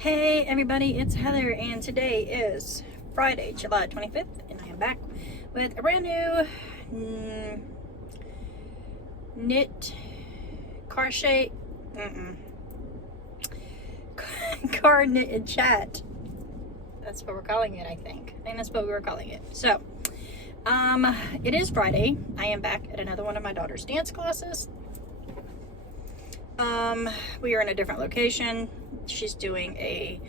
Hey everybody, it's Heather, and today is Friday, July 25th, and I am back with a brand new knit crochet car knit and chat. That's what we're calling it, I think that's what we were calling it. So it is Friday. I am back at another one of my daughter's dance classes. We are in a different location. She's doing a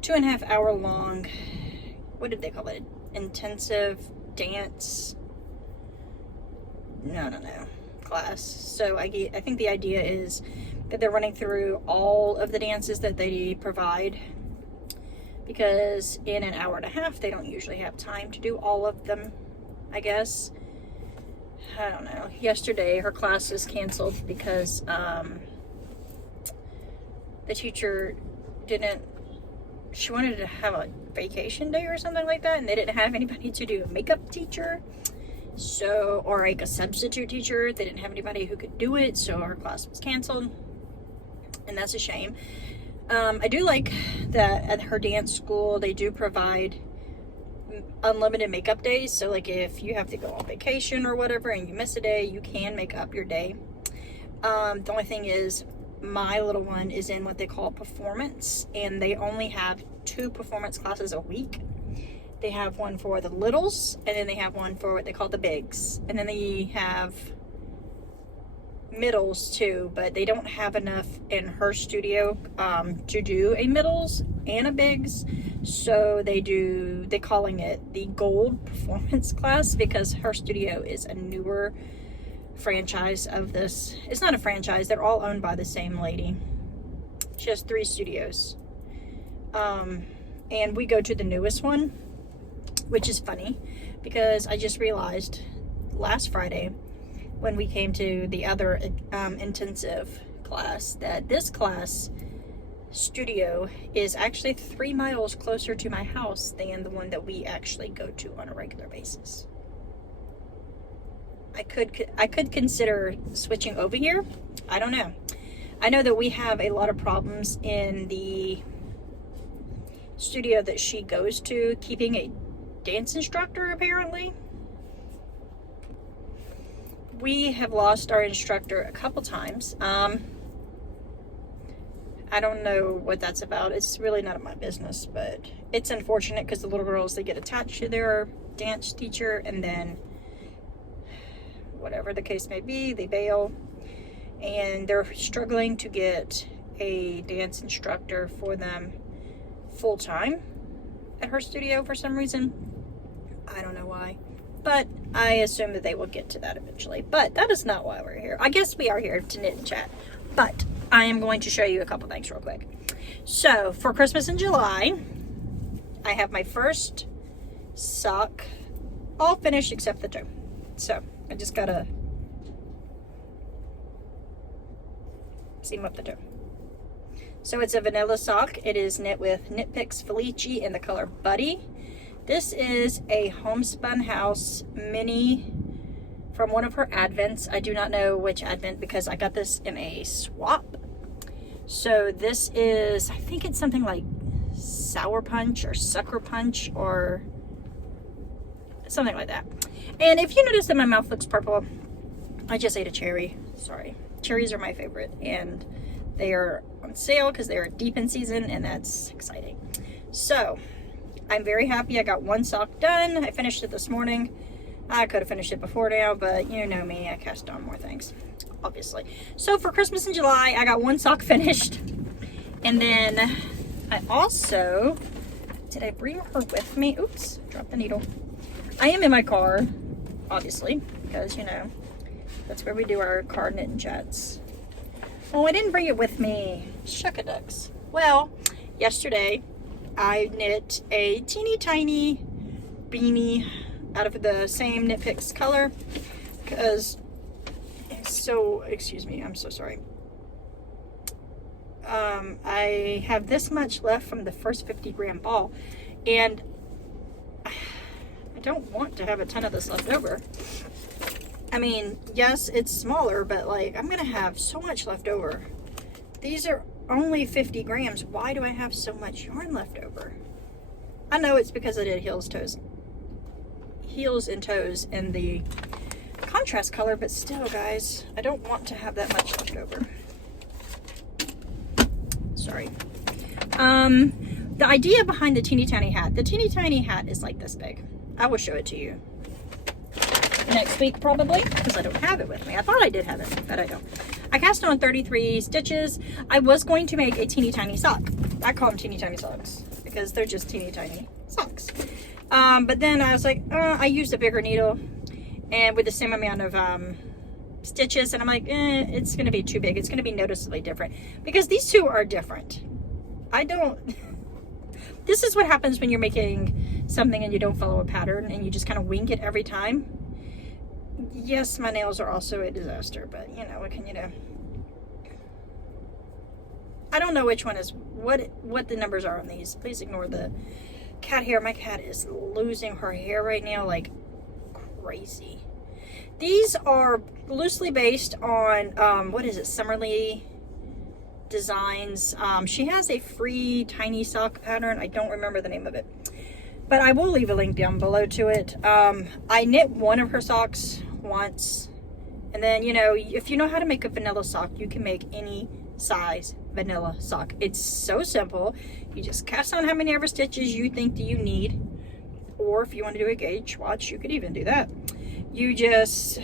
2.5 hour long, what did they call it? Intensive dance, no, class. So I think the idea is that they're running through all of the dances that they provide, because in an hour and a half, they don't usually have time to do all of them, I guess. I don't know. Yesterday, her class was canceled because, the teacher she wanted to have a vacation day or something like that, and they didn't have anybody to do a makeup teacher, so, or like a substitute teacher. They didn't have anybody who could do it, so our class was canceled, and that's a shame. I do like that at her dance school, they do provide unlimited makeup days, so like if you have to go on vacation or whatever and you miss a day, you can make up your day. The only thing is, my little one is in what they call performance, and they only have 2 performance classes a week. They have one for the littles, and then they have one for what they call the bigs, and then they have middles too, but they don't have enough in her studio to do a middles and a bigs, so they're calling it the gold performance class, because her studio is a newer franchise of this. It's not a franchise, they're all owned by the same lady. She has 3 studios, and we go to the newest one, which is funny because I just realized last Friday when we came to the other intensive class that this class studio is actually 3 miles closer to my house than the one that we actually go to on a regular basis. I could consider switching over here. I don't know. I know that we have a lot of problems in the studio that she goes to keeping a dance instructor, apparently. We have lost our instructor a couple times. I don't know what that's about. It's really none of my business, but it's unfortunate because the little girls, they get attached to their dance teacher, and then whatever the case may be, they bail, and they're struggling to get a dance instructor for them full-time at her studio for some reason. I don't know why, but I assume that they will get to that eventually. But that is not why we're here. I guess we are here to knit and chat, but I am going to show you a couple things real quick. So for Christmas in July, I have my first sock all finished except the toe. So I just gotta seam up the toe. So it's a vanilla sock. It is knit with Knit Picks Felici in the color Buddy. This is a Homespun House mini from one of her advents. I do not know which advent because I got this in a swap. So this is, I think it's something like Sour Punch or Sucker Punch or something like that. And if you notice that my mouth looks purple, I just ate a cherry. Sorry. Cherries are my favorite, and they are on sale because they are deep in season, and that's exciting. So I'm very happy I got one sock done. I finished it this morning. I could have finished it before now, but you know me, I cast on more things, obviously. So for Christmas in July, I got one sock finished. And then I also, did I bring her with me? Oops, dropped the needle. I am in my car, obviously, because, you know, that's where we do our car knit and chats. Oh, I didn't bring it with me. Shuckaducks. Well, yesterday I knit a teeny tiny beanie out of the same Knit Picks color because excuse me, I'm so sorry. I have this much left from the first 50-gram ball, and I don't want to have a ton of this left over. I mean, yes, it's smaller, but like, I'm gonna have so much left over. These are only 50 grams. Why do I have so much yarn left over? I know it's because I did heels and toes in the contrast color, but still, guys, I don't want to have that much left over. Sorry. The idea behind the teeny tiny hat. The teeny tiny hat is like this big. I will show it to you next week probably, because I don't have it with me. I thought I did have it, but I don't. I cast on 33 stitches. I was going to make a teeny tiny sock. I call them teeny tiny socks because they're just teeny tiny socks. But then I was like, I used a bigger needle and with the same amount of stitches, and I'm like, it's going to be too big. It's going to be noticeably different because these two are different. This is what happens when you're making something and you don't follow a pattern and you just kind of wing it every time. Yes, my nails are also a disaster, but you know, what can you do? I don't know which one is what the numbers are on these. Please ignore the cat hair. My cat is losing her hair right now like crazy. These are loosely based on what is it, Summerly Designs. She has a free tiny sock pattern. I don't remember the name of it, but I will leave a link down below to it. I knit one of her socks once, and then, you know, if you know how to make a vanilla sock, you can make any size vanilla sock. It's so simple. You just cast on how many ever stitches you think that you need, or if you want to do a gauge watch, you could even do that. You just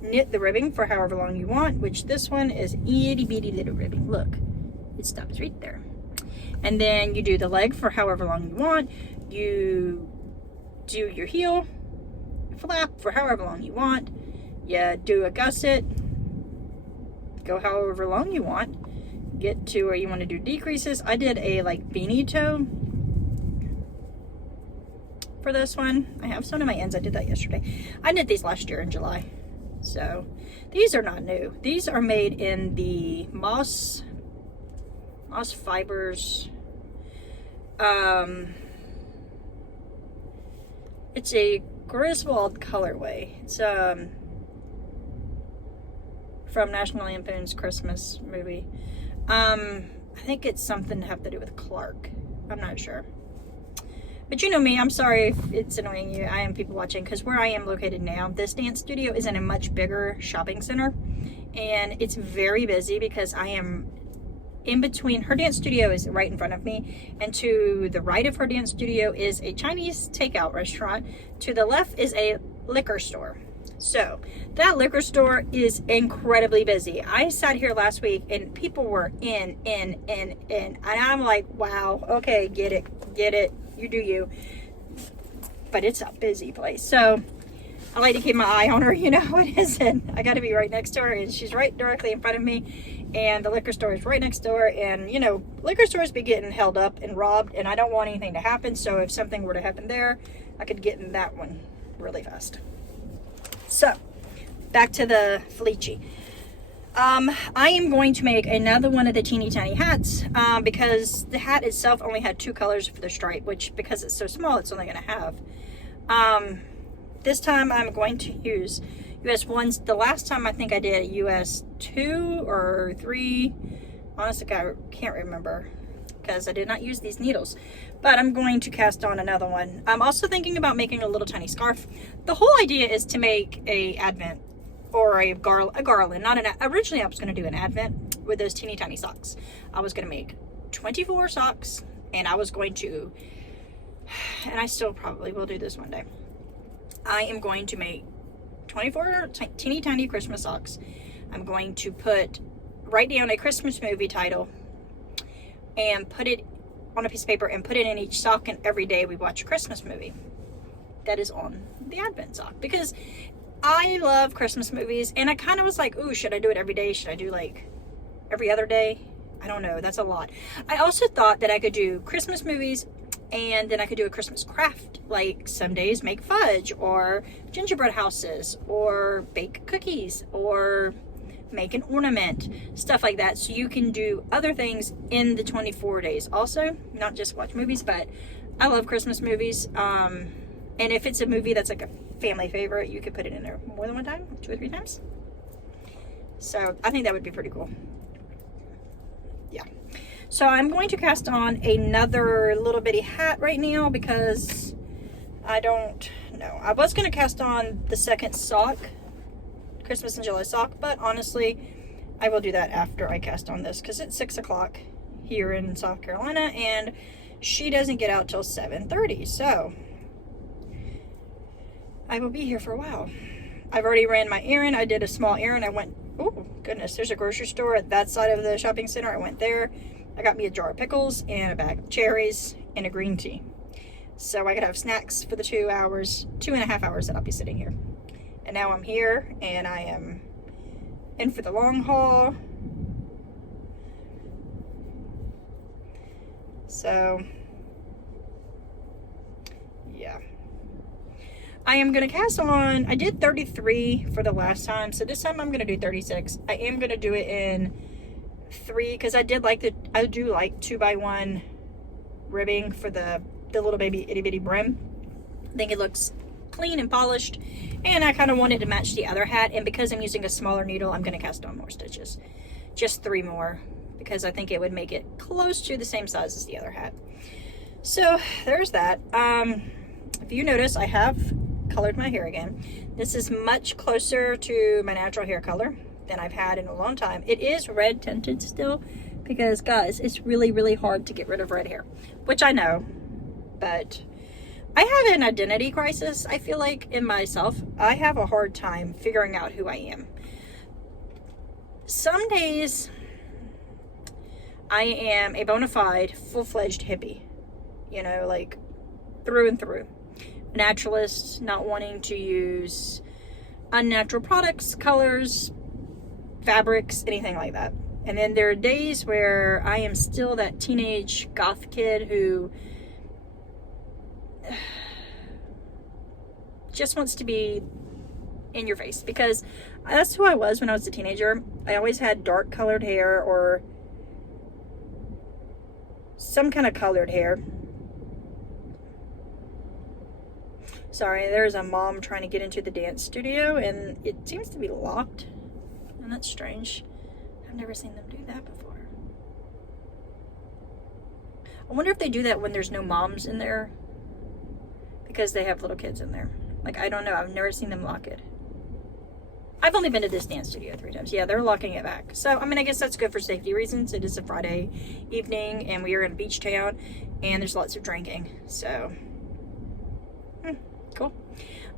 knit the ribbing for however long you want, which this one is itty bitty little ribbing. Look, it stops right there. And then you do the leg for however long you want. You do your heel flap for however long you want. You do a gusset, go however long you want, get to where you want to do decreases. I did a like beanie toe for this one. I have some of my ends. I did that yesterday. I did these last year in July. So these are not new. These are made in the moss fibers. It's a Griswold colorway. It's from National Lampoon's Christmas movie. I think it's something to have to do with Clark. I'm not sure. But you know me, I'm sorry if it's annoying you. I am people watching, because where I am located now, this dance studio is in a much bigger shopping center, and it's very busy because I am in between. Her dance studio is right in front of me, and to the right of her dance studio is a Chinese takeout restaurant. To the left is a liquor store. So that liquor store is incredibly busy. I sat here last week and people were in, and I'm like, wow, okay, get it, you do you. But it's a busy place. So I like to keep my eye on her, you know how it is, and I got to be right next to her, and she's right directly in front of me, and the liquor store is right next door. And you know, liquor stores be getting held up and robbed, and I don't want anything to happen. So if something were to happen there, I could get in that one really fast. So back to the Felici. I am going to make another one of the teeny tiny hats, because the hat itself only had 2 colors for the stripe, which because it's so small, it's only going to have. This time I'm going to use US 1s. The last time I think I did a US 2 or 3. Honestly, I can't remember because I did not use these needles. But I'm going to cast on another one. I'm also thinking about making a little tiny scarf. The whole idea is to make a advent or a garland. Originally I was going to do an advent with those teeny tiny socks. I was going to make 24 socks, and I was going to, and I still probably will do this one day, I am going to make 24 teeny tiny Christmas socks. I'm going to write down a Christmas movie title and put it on a piece of paper and put it in each sock, and every day we watch a Christmas movie that is on the advent sock, because I love Christmas movies, and I kind of was like, ooh, should I do it every day? Should I do like every other day? I don't know, that's a lot. I also thought that I could do Christmas movies, and then I could do a Christmas craft, like some days make fudge or gingerbread houses or bake cookies or make an ornament, stuff like that. So you can do other things in the 24 days also, not just watch movies. But I love Christmas movies, and if it's a movie that's like a family favorite, you could put it in there more than one time, 2 or 3 times. So I think that would be pretty cool. Yeah. So I'm going to cast on another little bitty hat right now because I don't know. I was going to cast on the second sock, Christmas in July sock, but honestly, I will do that after I cast on this because it's 6 o'clock here in South Carolina and she doesn't get out till 7:30. So I will be here for a while. I've already ran my errand. I did a small errand. I went, oh goodness, there's a grocery store at that side of the shopping center. I went there. I got me a jar of pickles and a bag of cherries and a green tea. So I could have snacks for the 2.5 hours that I'll be sitting here. And now I'm here and I am in for the long haul. So, yeah. I am going to cast on, I did 33 for the last time. So this time I'm going to do 36. I am going to do it in 3 because I do like 2x1 ribbing for the little baby itty bitty brim. I think it looks clean and polished and I kind of wanted to match the other hat, and because I'm using a smaller needle I'm going to cast on more stitches, just 3 more, because I think it would make it close to the same size as the other hat. So there's that. If you notice, I have colored my hair again. This is much closer to my natural hair color than I've had in a long time. It is red tinted still because guys, it's really, really hard to get rid of red hair, which I know, but I have an identity crisis. I feel like in myself, I have a hard time figuring out who I am. Some days I am a bona fide, full-fledged hippie, you know, like through and through. Naturalist, not wanting to use unnatural products, colors, fabrics, anything like that. And then there are days where I am still that teenage goth kid who just wants to be in your face, because that's who I was when I was a teenager. I always had dark colored hair or some kind of colored hair. Sorry, there's a mom trying to get into the dance studio and it seems to be locked, and that's strange. I've never seen them do that before. I wonder if they do that when there's no moms in there because they have little kids in there. Like, I don't know. I've never seen them lock it. I've only been to this dance studio 3 times. Yeah, they're locking it back. So, I mean, I guess that's good for safety reasons. It is a Friday evening and we are in a beach town and there's lots of drinking. So, cool.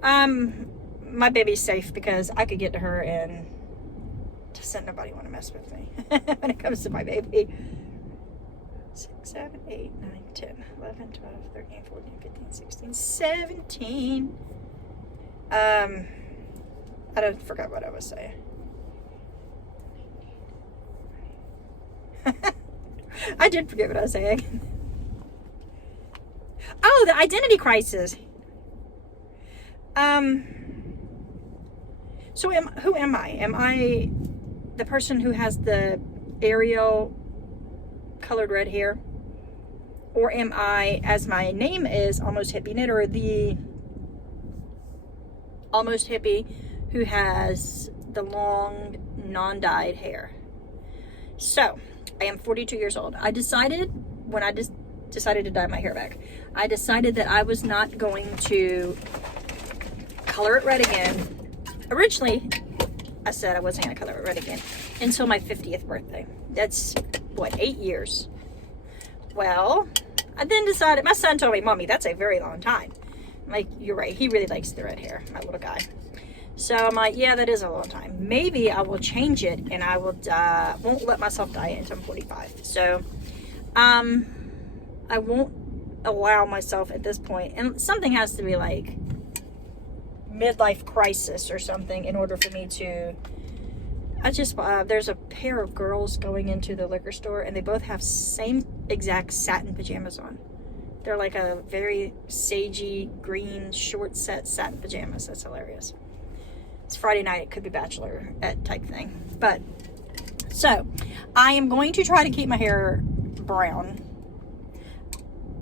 My baby's safe because I could get to her and doesn't nobody want to mess with me when it comes to my baby. 6, 7, 8, 9, 10, 11, 12, 13, 14, 15, 16, 17. I forgot what I was saying. I did forget what I was saying. Oh, the identity crisis. So who am I? Am I the person who has the Ariel colored red hair? Or am I, as my name is, Almost Hippie Knitter, the almost hippie who has the long, non-dyed hair? So, I am 42 years old. I decided, when I decided to dye my hair back, I decided that I was not going to color it red again. Originally, I said I wasn't going to color it red again until my 50th birthday. That's, what, 8 years. Well, I then decided, my son told me, Mommy, that's a very long time. I'm like, you're right. He really likes the red hair, my little guy. So I'm like, yeah, that is a long time. Maybe I will change it and I will won't let myself dye it until I'm 45. So I won't allow myself at this point, and something has to be like midlife crisis or something in order for me to, there's a pair of girls going into the liquor store and they both have same exact satin pajamas on. They're like a very sagey green short set satin pajamas. That's hilarious. It's Friday night. It could be bachelorette type thing. But, so, I am going to try to keep my hair brown.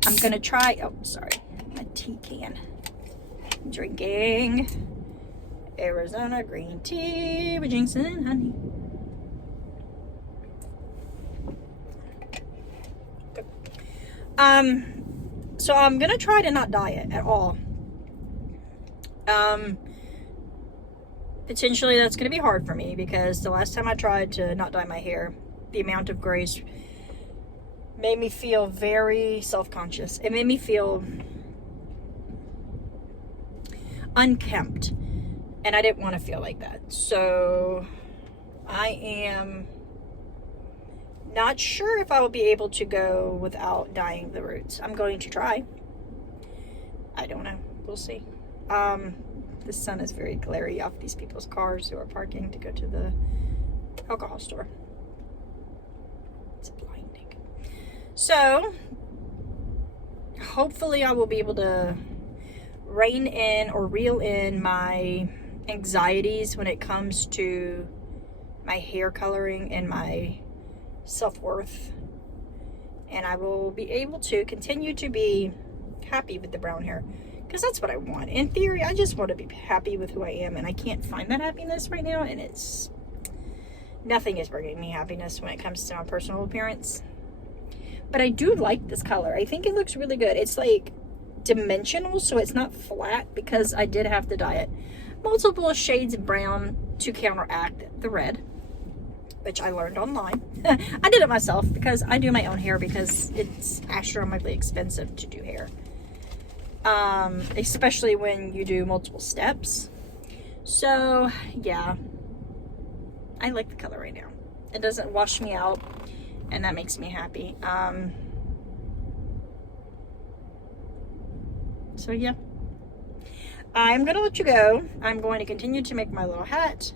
I'm going to try, oh, sorry, my tea can. I'm drinking Arizona green tea with ginseng and honey. So I'm gonna try to not dye it at all. Potentially that's gonna be hard for me because the last time I tried to not dye my hair, the amount of grays made me feel very self-conscious. It made me feel unkempt, and I didn't want to feel like that. So I am not sure if I will be able to go without dyeing the roots. I'm going to try. I don't know. We'll see. The sun is very glary off these people's cars who are parking to go to the alcohol store. It's blinding. So hopefully I will be able to rein in or reel in my anxieties when it comes to my hair coloring and my self-worth, and I will be able to continue to be happy with the brown hair, because that's what I want. In theory, I just want to be happy with who I am, and I can't find that happiness right now, and nothing is bringing me happiness when it comes to my personal appearance. But I do like this color. I think it looks really good. It's like dimensional, so it's not flat, because I did have to dye it multiple shades of brown to counteract the red, which I learned online. I did it myself because I do my own hair because it's astronomically expensive to do hair. Especially when you do multiple steps. So yeah, I like the color right now. It doesn't wash me out, and that makes me happy. So yeah, I'm gonna let you go. I'm going to continue to make my little hat,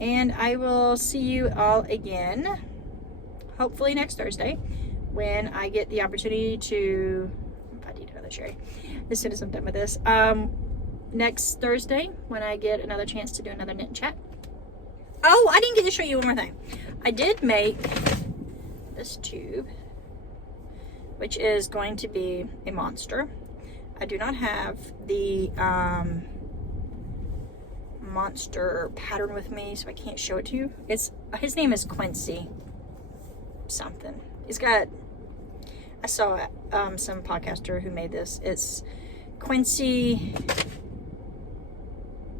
and I will see you all again hopefully next Thursday when I get the opportunity to, if I need another sherry, as soon as I'm done with this, next Thursday when I get another chance to do another knit chat. Oh, I didn't get to show you one more thing. I did make this tube, which is going to be a monster. I do not have the monster pattern with me, so I can't show it to you. His name is Quincy something. I saw some podcaster who made this. It's Quincy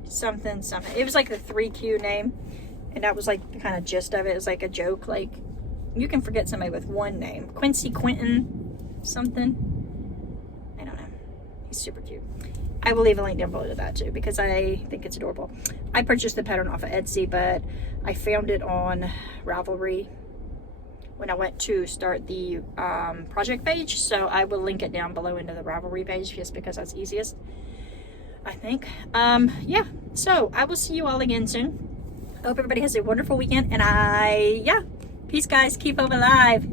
something. It was like the 3Q name, and that was like the kind of gist of it. It was like a joke, like you can forget somebody with one name. Quincy Quentin something. I don't know. He's super cute. I will leave a link down below to that too, because I think it's adorable. I purchased the pattern off of Etsy, but I found it on Ravelry when I went to start the project page, so I will link it down below into the Ravelry page just because that's easiest, I think. Yeah, so I will see you all again soon. I hope everybody has a wonderful weekend, and peace guys, keep hope alive.